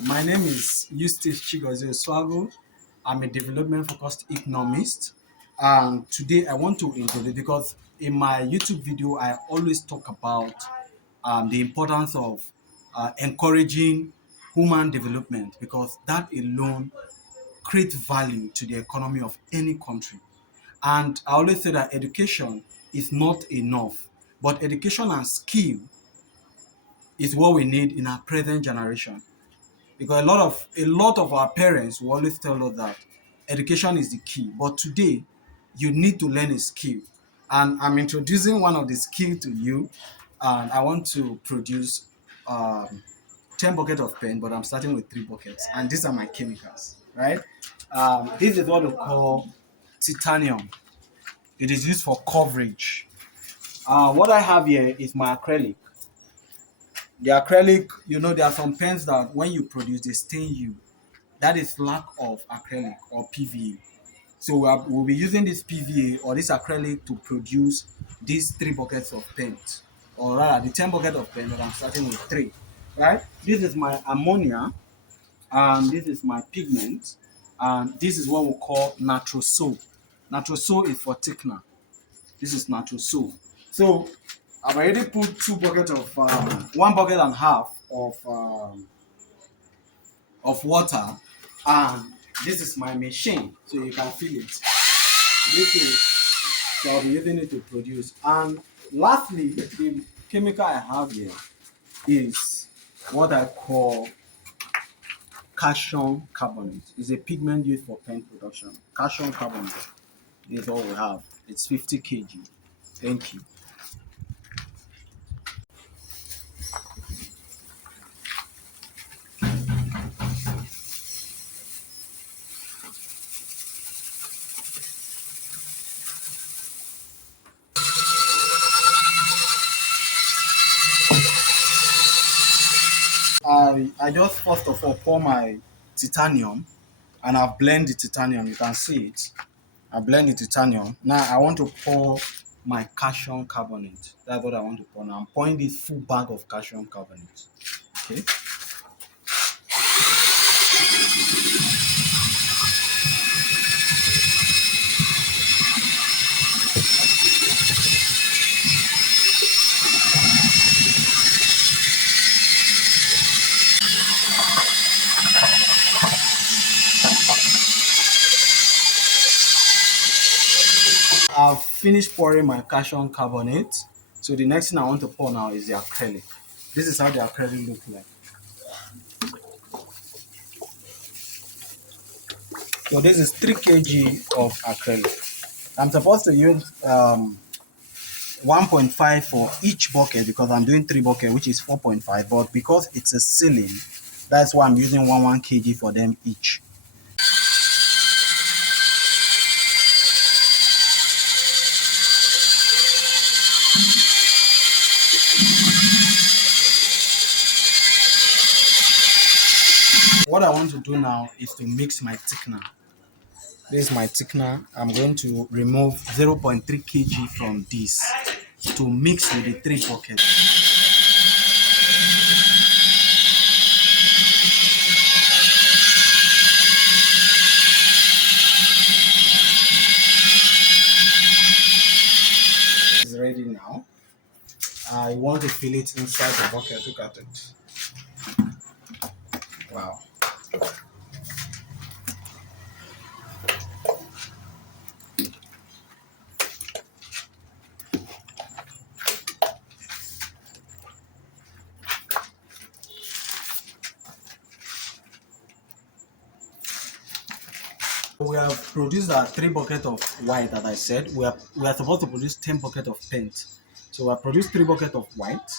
My name is Eustace Chigozie Swago. I'm a development-focused economist. And today I want to introduce, because in my YouTube video, I always talk about the importance of encouraging human development, because that alone creates value to the economy of any country. And I always say that education is not enough, but education and skill is what we need in our present generation. Because a lot of our parents will always tell us that education is the key, but today you need to learn a skill, and I'm introducing one of the skill to you. And I want to produce um, 10 buckets of pen, but I'm starting with 3 buckets, and these are my chemicals, right? This is what we call titanium. It is used for coverage. What I have here is my acrylic. The acrylic, there are some pens that when you produce, they stain you. That is lack of acrylic or PVA. So we'll be using this PVA or this acrylic to produce these 3 buckets of paint, or rather the 10 buckets of paint, but I'm starting with 3. Right? This is my ammonia, and this is my pigment, and this is what we call nitroso. Nitroso is for thickener. This is nitroso. So I've already put 2 buckets of 1.5 buckets of water, and this is my machine, so you can feel it. This is, so I'll be using it to produce. And lastly, the chemical I have here is what I call calcium carbonate. It's a pigment used for paint production. Calcium carbonate is all we have. It's 50 kg. Thank you. I just first of all pour my titanium, and I've blended the titanium. You can see it. I blend the titanium. Now I want to pour my calcium carbonate. That's what I want to pour now. I'm pouring this full bag of calcium carbonate. Okay. I've finished pouring my calcium carbonate. So the next thing I want to pour now is the acrylic. This is how the acrylic looks like. So this is 3 kg of acrylic. I'm supposed to use 1.5 for each bucket, because I'm doing 3 buckets, which is 4.5. But because it's a ceiling, that's why I'm using 1 kg for them each. What I want to do now is to mix my thickener. This is my thickener. I'm going to remove 0.3 kg from this to mix with the 3 buckets. It's ready now. I want to fill it inside the bucket. Look at it. Wow. We have produced our 3 buckets of white, as I said. We are supposed to produce 10 buckets of paint. So we have produced 3 buckets of white.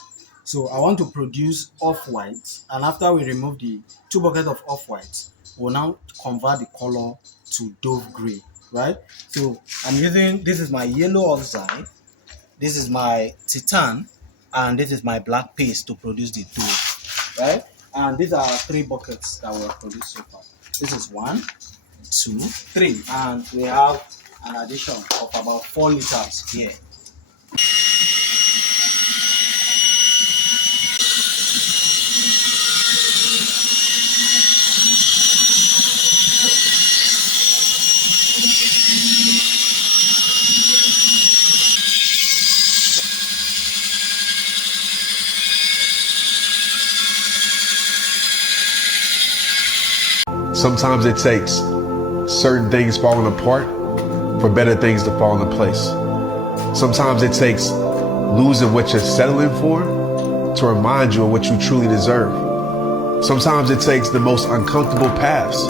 So I want to produce off-white, and after we remove the 2 buckets of off-white, we'll now convert the color to dove gray, right? So I'm using, this is my yellow oxide, this is my titan, and this is my black paste to produce the dove, right? And these are 3 buckets that we have produced so far. This is 1, 2, 3, and we have an addition of about 4 liters here. Sometimes it takes certain things falling apart for better things to fall into place. Sometimes it takes losing what you're settling for to remind you of what you truly deserve. Sometimes it takes the most uncomfortable paths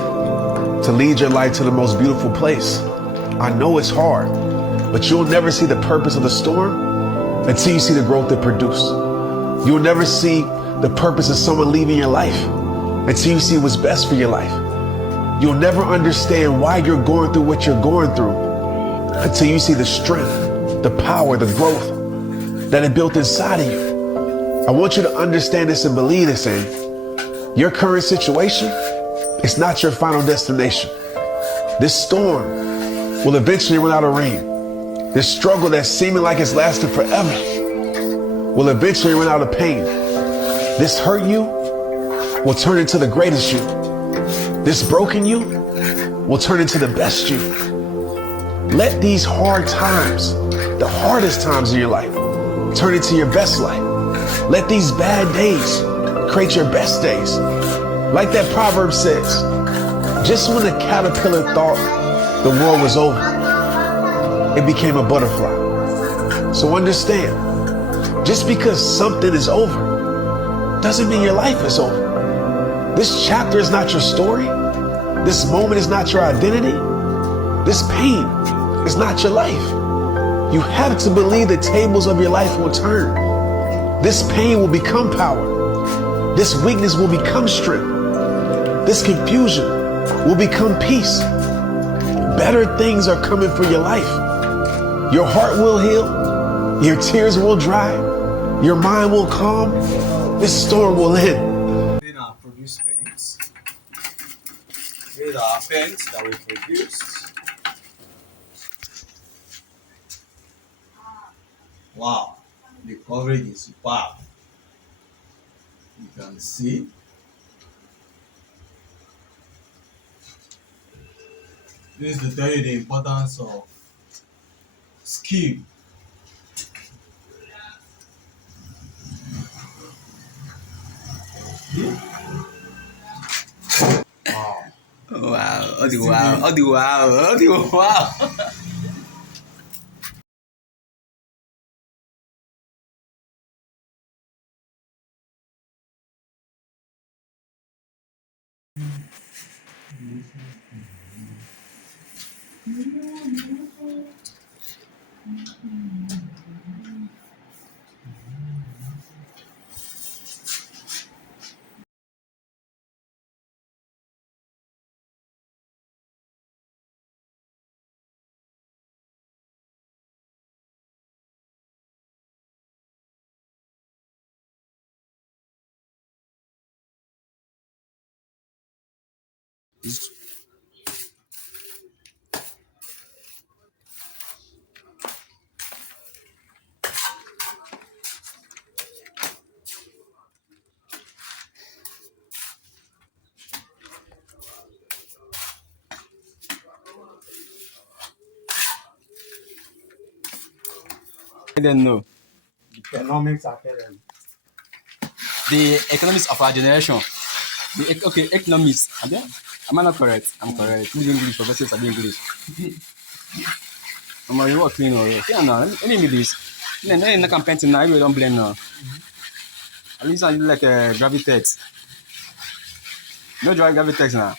to lead your life to the most beautiful place. I know it's hard, but you'll never see the purpose of the storm until you see the growth it produced. You'll never see the purpose of someone leaving your life until you see what's best for your life. You'll never understand why you're going through what you're going through until you see the strength, the power, the growth that it built inside of you. I want you to understand this and believe this, and your current situation is not your final destination. This storm will eventually run out of rain. This struggle that's seeming like it's lasted forever will eventually run out of pain. This hurt you will turn into the greatest you. This broken you will turn into the best you. Let these hard times, the hardest times of your life, turn into your best life. Let these bad days create your best days. Like that proverb says, just when the caterpillar thought the world was over, it became a butterfly. So understand, just because something is over doesn't mean your life is over. This chapter is not your story. This moment is not your identity. This pain is not your life. You have to believe the tables of your life will turn. This pain will become power. This weakness will become strength. This confusion will become peace. Better things are coming for your life. Your heart will heal. Your tears will dry. Your mind will calm. This storm will end. These are produced paints. These are paints that we produced. Wow, the coverage is superb. You can see. This is to tell you the importance of skill. Wow. Wow, oh the wow, oh the wow, oh the wow. I don't know. Dpenomics Academy. The economist of our generation. Okay, economist. Am I not correct? I'm correct. Who's English? Professors are English. I'm already working or yeah, no. Any English. No campaign now. You don't blame now. At least I like gravitate. No dry gravitate now.